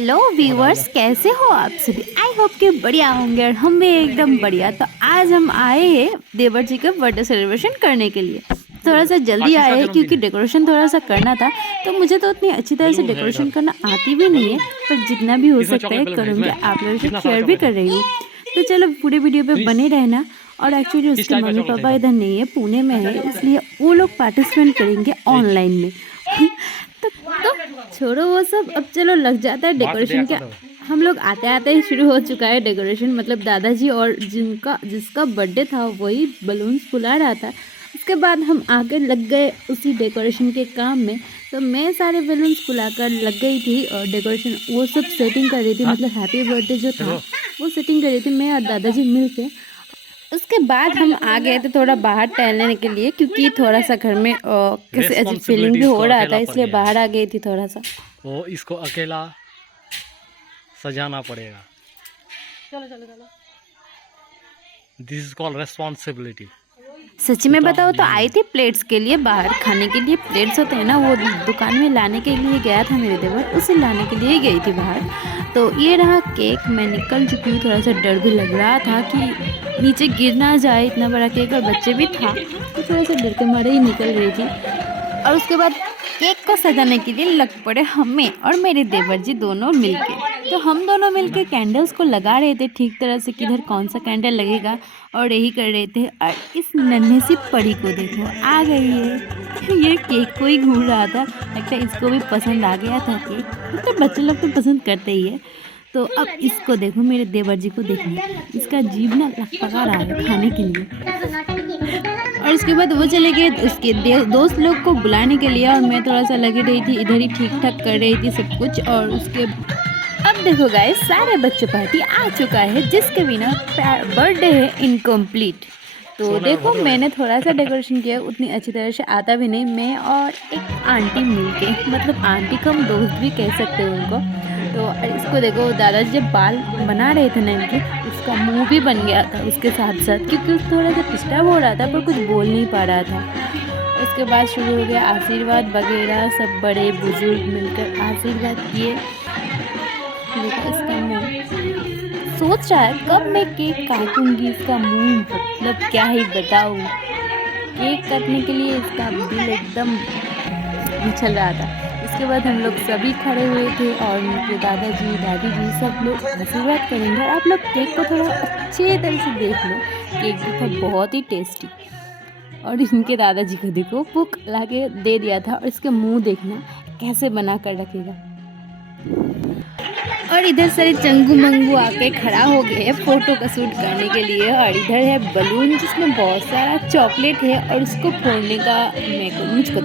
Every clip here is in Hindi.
हेलो व्यूअर्स, कैसे हो आप सभी। आई होप कि बढ़िया होंगे और हम भी एकदम बढ़िया। तो आज हम आए हैं देवर जी का बर्थडे सेलिब्रेशन करने के लिए। थोड़ा सा जल्दी आए हैं क्योंकि डेकोरेशन थोड़ा सा करना था। तो मुझे तो उतनी अच्छी तरह से डेकोरेशन करना आती भी नहीं है, पर जितना भी हो सकता है करूँगी। आप लोगों से शेयर भी कर रही हूँ। तो चलो पूरे वीडियो पे बने रहना। और एक्चुअली उसके मम्मी पापा इधर नहीं है, पुणे में है, इसलिए वो लोग पार्टिसिपेट करेंगे ऑनलाइन में। तो छोड़ो वो सब, अब चलो लग जाता है डेकोरेशन के। हम लोग आते आते ही शुरू हो चुका है डेकोरेशन। मतलब दादाजी और जिसका बर्थडे था वही बलून्स फुला रहा था। उसके बाद हम आगे लग गए उसी डेकोरेशन के काम में। तो मैं सारे बलून्स फुलाकर लग गई थी और डेकोरेशन वो सब सेटिंग कर रही थी। मतलब हैप्पी बर्थडे जो था वो सेटिंग कर रही थी मैं और दादाजी मिल के। उसके बाद हम आ गए थे थोड़ा बाहर टहलने के लिए, क्योंकि थोड़ा सा घर में किसी अजीब फीलिंग भी हो रहा था, इसलिए बाहर आ गई थी थोड़ा सा। वो इसको अकेला सजाना पड़ेगा। चलो चलो चलो। This is called responsibility. सच्ची में बताओ तो आई थी प्लेट्स के लिए, बाहर खाने के लिए प्लेट्स होते हैं ना, वो दुकान में लाने के लिए गया था मेरे देवर, उसे लाने के लिए गई थी बाहर। तो ये रहा केक। मैं निकल चुकी हूँ। थोड़ा सा डर भी लग रहा था कि नीचे गिर ना जाए, इतना बड़ा केक और बच्चे भी था, तो थोड़ा सा डर के मारे ही निकल रही थी। और उसके बाद केक को सजाने के लिए लग पड़े हमें और मेरे देवर जी दोनों मिलके। तो हम दोनों मिलके कैंडल्स को लगा रहे थे ठीक तरह से, किधर कौन सा कैंडल लगेगा, और यही कर रहे थे। और इस नन्हे सी परी को देखो, आ गई है। ये केक को ही घूर रहा था, लगता है इसको भी पसंद आ गया था केक। मतलब बच्चे लोग तो पसंद करते ही है। तो अब इसको देखो, मेरे देवर जी को देखो, इसका जीभ ना लकपका रहा है खाने के लिए। और उसके बाद वो चले गए उसके दोस्त लोग को बुलाने के लिए, और मैं थोड़ा सा लगी रही थी इधर ही, ठीक ठाक कर रही थी सब कुछ। और उसके अब देखो गाइस, सारे बच्चे पार्टी आ चुका है, जिसके बिना बर्थडे है इनकम्प्लीट। तो देखो मैंने थोड़ा सा डेकोरेशन किया, उतनी अच्छी तरह से आता भी नहीं। मैं और एक आंटी मिलके, मतलब आंटी को हम दोस्त भी कह सकते हैं उनको। तो इसको देखो, दादाजी जब बाल बना रहे थे ना इनके, उसका मुंह भी बन गया था उसके साथ साथ, क्योंकि थोड़ा सा डिस्टर्ब हो रहा था पर कुछ बोल नहीं पा रहा था। उसके बाद शुरू हो गया आशीर्वाद वगैरह, सब बड़े बुजुर्ग मिलकर आशीर्वाद किए। देखो इसका मुंह, सोच रहा है कब मैं केक काटूंगी। इसका मुंह मतलब क्या ही बताऊँ, केक काटने के लिए इसका दिल एकदम उछल रहा था। उसके बाद हम लोग सभी खड़े हुए थे और मेरे दादाजी दादी जी सब लोग आशीर्वाद करेंगे। और आप लोग केक को थोड़ा अच्छे तरह से देख लो, केक भी था बहुत ही टेस्टी। और इनके दादाजी को देखो बुक ला के दे दिया था, और इसके मुंह देखना कैसे बना कर रखेगा। और इधर सारे चंगू मंगू आके खड़ा हो गए फोटो का शूट करने के लिए। और इधर है बलून जिसमें बहुत सारा चॉकलेट है, और उसको फोड़ने का मुझको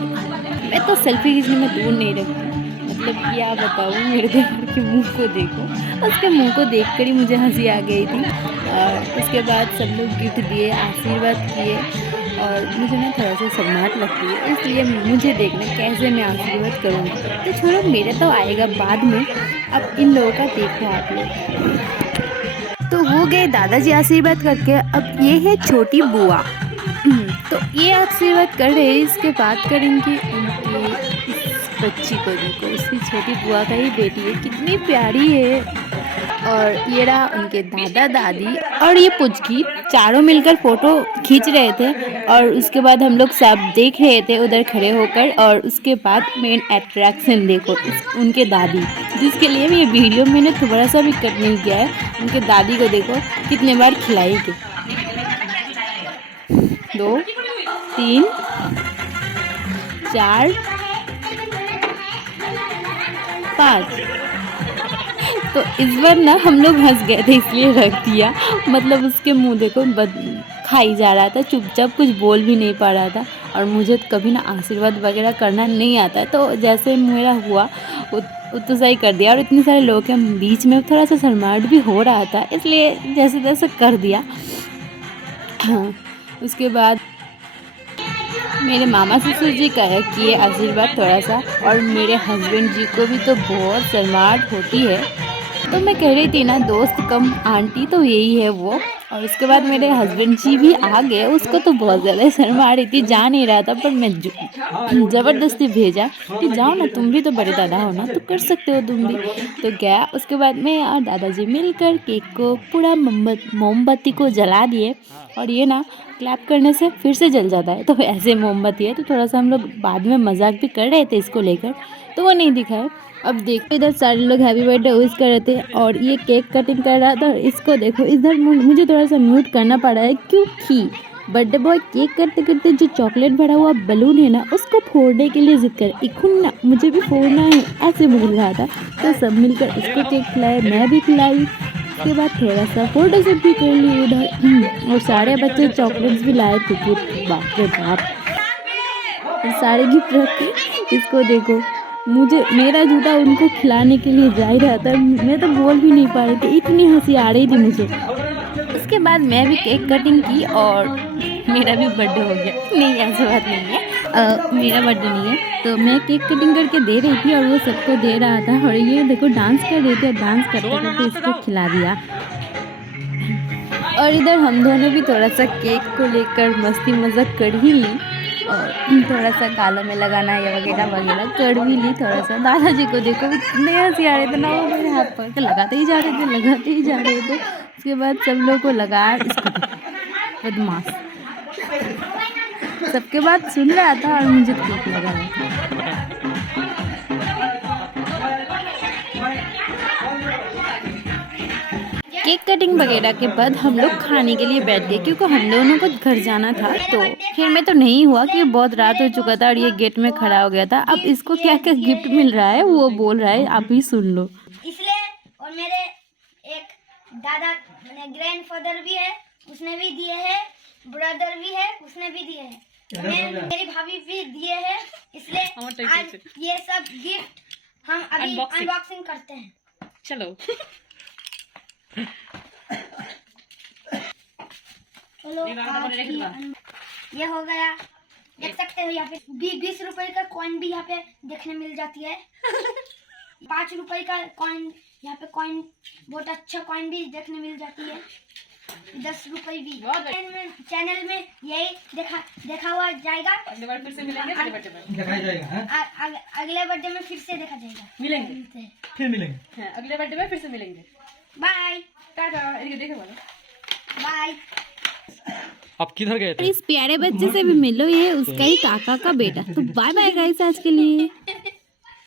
मैं तो सेल्फी खींचने में दूर नहीं रखती। मतलब क्या बताऊँ, मेरे देवर के मुंह को देखो, उसके मुंह को देखकर ही मुझे हंसी आ गई थी। और उसके बाद सब लोग गिफ्ट दिए, आशीर्वाद किए, और मुझे ना थोड़ा सा शर्माहट लगती है, इसलिए मुझे देखना कैसे मैं आशीर्वाद करूँगी। तो छोड़ो, मेरा तो आएगा बाद में, अब इन लोगों का देखो आप लोग। तो हो गए दादाजी आशीर्वाद करके। अब ये है छोटी बुआ। तो ये आशीर्वाद कर रहे हैं, इसके बात करेंगे उनकी इस बच्ची को। देखो उसकी छोटी बुआ का ही बेटी है, कितनी प्यारी है। और ये रहा उनके दादा दादी और ये पुचकी, चारों मिलकर फोटो खींच रहे थे। और उसके बाद हम लोग सब देख रहे थे उधर खड़े होकर। और उसके बाद मेन अट्रैक्शन देखो, उनके दादी, जिसके लिए भी ये वीडियो मैंने थोड़ा सा भी कट नहीं किया है। उनके दादी को देखो कितने बार खिलाई थी, 2 3 4 5। तो इस बार ना हम लोग हंस गए थे इसलिए रख दिया। मतलब उसके मुंह देखो खाई जा रहा था चुपचाप, कुछ बोल भी नहीं पा रहा था। और मुझे कभी ना आशीर्वाद वगैरह करना नहीं आता है, तो जैसे मेरा हुआ वो तो सही कर दिया। और इतने सारे लोगों के बीच में थोड़ा सा शर्माहट भी हो रहा था, इसलिए जैसे तैसे कर दिया। हाँ, उसके बाद मेरे मामा ससुर जी का है कि ये आशीर्वाद थोड़ा सा, और मेरे हस्बैंड जी को भी तो बहुत शर्माहट होती है। तो मैं कह रही थी ना, दोस्त कम आंटी तो यही है वो। और उसके बाद मेरे हस्बैंड जी भी आ गए। उसको तो बहुत ज़्यादा शर्म आ रही थी, जा नहीं रहा था, पर मैं ज़बरदस्ती भेजा कि जाओ ना, तुम भी तो बड़े दादा हो ना, तो कर सकते हो तुम भी। तो गया। उसके बाद मैं और दादाजी मिलकर केक को पूरा मोमबत्ती को जला दिए। और ये ना क्लैप करने से फिर से जल जाता है, तो ऐसे मोमबत्ती है। तो थोड़ा सा हम लोग बाद में मजाक भी कर रहे थे इसको लेकर, तो वो नहीं दिखाए। अब देखो इधर सारे लोग हैप्पी बर्थडे विश कर रहे थे और ये केक कटिंग कर रहा था। और इसको देखो, इधर मुझे थोड़ा सा म्यूट करना पड़ा है क्योंकि बर्थडे बॉय केक करते करते जो चॉकलेट भरा हुआ बलून है ना, उसको फोड़ने के लिए जिद कर, इखुन ना मुझे भी फोड़ना है, ऐसे बोल रहा था। तो सब मिलकर इसको केक खिलाए, मैं भी खिलाई। उसके बाद थोड़ा सा फोटोशूट भी कर ली उधर। और सारे बच्चे चॉकलेट्स भी लाए थे कि बाप रे बाप, और सारे गिफ्ट रख के इसको देखो, मुझे मेरा जूता उनको खिलाने के लिए जा ही रहा था। मैं तो बोल भी नहीं पा रही थी, इतनी हंसी आ रही थी मुझे। उसके बाद मैं भी केक कटिंग की और मेरा भी बर्थडे हो गया। नहीं, ऐसी बात नहीं है, मेरा बर्थडे नहीं है। तो मैं केक कटिंग करके दे रही थी और वो सबको दे रहा था। और ये देखो डांस कर रही थी और डांस करते करते इसको खिला दिया। और इधर हम दोनों भी थोड़ा सा केक को लेकर मस्ती मजाक कर ही ली और थोड़ा सा गालों में लगाना या वगैरह वगैरह कर भी ली थोड़ा सा। दादाजी को देखो इतने हंसी आ रहे थे ना, वो मेरे हाथ पकड़ के लगाते ही जा रहे थे, लगाते ही जा रहे थे। उसके बाद सब लोग को लगाया, इसको बदमाश सबके बात सुन रहा था और मुझे केक लगा रहा था। केक कटिंग वगैरह के बाद हम लोग खाने के लिए बैठ गए क्योंकि हम दोनों को घर जाना था। तो फिर में तो नहीं हुआ कि बहुत रात हो चुका था और ये गेट में खड़ा हो गया था। अब इसको क्या क्या गिफ्ट मिल रहा है वो बोल रहा है, आप ही सुन लो। इसलिए और मेरे एक दादा ग्रैंडफादर भी है, उसने भी दिए हैं, ब्रदर भी है, उसने भी दिए हैं, मेरी भाभी भी दिए हैं। इसलिए आज ये सब गिफ्ट हम अभी अनबॉक्सिंग करते हैं। चलो ये हो गया, देख सकते हो यहाँ पे 20 रुपए का कॉइन भी यहाँ पे देखने मिल जाती है। 5 रुपए का कॉइन, यहाँ पे कॉइन बहुत अच्छा कॉइन भी देखने मिल जाती है। 10 रुपए भी चैनल में यही देखा हुआ जाएगा। अगले बार फिर से मिलेंगे, अगले बर्थडे में दिखाया जाएगा। अगले बर्थडे में फिर से देखा जाएगा, मिलेंगे, फिर मिलेंगे। हाँ, अगले बर्थडे में फिर से मिलेंगे। बाय टाटा। ये देखो वाला बाय। आप किधर गए थे? इस प्यारे बच्चे से भी मिलो, ये उसका ही काका का बेटा। तो बाय बाय गाइस आज के लिए।